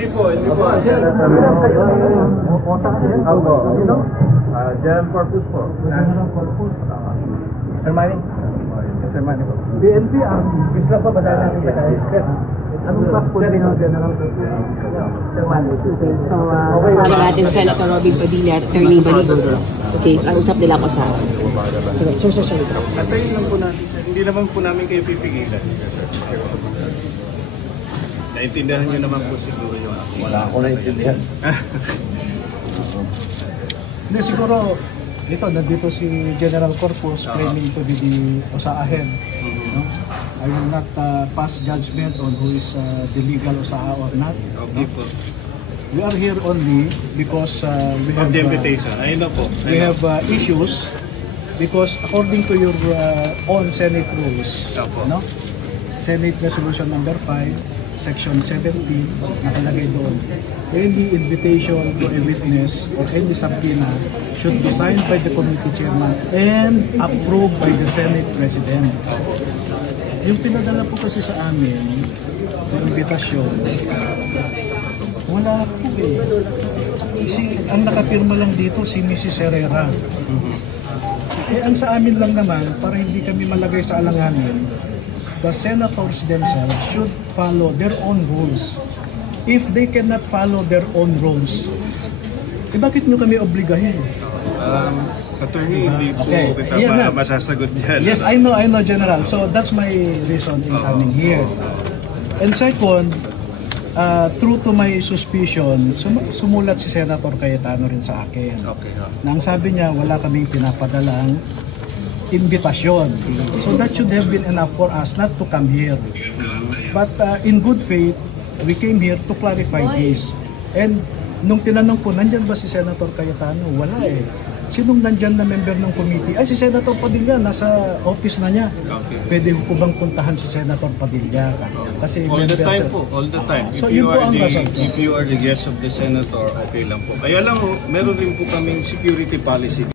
Hindi po. Ako. General Corpus po. National Corpus. Sir Manny. Sir Manny po. BNP ang isla pa ba dahil natin sa anong class po din ang General Corpus? Sir Manny. Okay, so kasama natin si Senator Robin Padilla at Attorney Balido. Okay, usap nila ako sa... Okay, so sorry. Atayin lang po natin, sir. Hindi naman po namin kayo pipigilan. Naintindihan niyo naman po siguro yung ako. Wala ako naintindihan. Hindi, siguro, ito, nandito si General Corpus claiming to be the OSA head. No? I will not pass judgment on who is the legal OSA or not. Okay po. We are here only because we have The invitation. Ayun na po. we have issues because according to your own Senate rules, Opo. no? Senate Resolution number 5, Section 17, nakalagay doon. Any invitation to a witness or any subpoena should be signed by the committee chairman and approved by the Senate President. Yung pinadala po kasi sa amin, yung invitasyon, wala po eh. Ang nakapirma lang dito si Mrs. Herrera. Eh, ang sa amin lang naman, para hindi kami malagay sa alanganin, the senators themselves should follow their own rules. If they cannot follow their own rules, eh bakit nyo kami obligahin? Attorney, hindi po Okay. kita Yan na. masasagot dyan. Yes, I know, General. So that's my reason in coming here. And second, true to my suspicion, sumulat si Senator Cayetano rin sa akin. Okay, ha. Na ang sabi niya, wala kaming pinapadalang invitasyon. So that should have been enough for us not to come here. But in good faith, we came here to clarify this. And nung tinanong po, nandyan ba si Senator Cayetano? Wala eh. Sinong nandyan na member ng committee? Ay, si Senator Padilla, nasa office na niya. Okay. Pwede ko bang puntahan si Senator Padilla? Kasi All the member time to- po, all the time. So, yun po ang rason. If you are the guest of the senator, okay lang po. Kaya lang, meron rin po kaming security policy.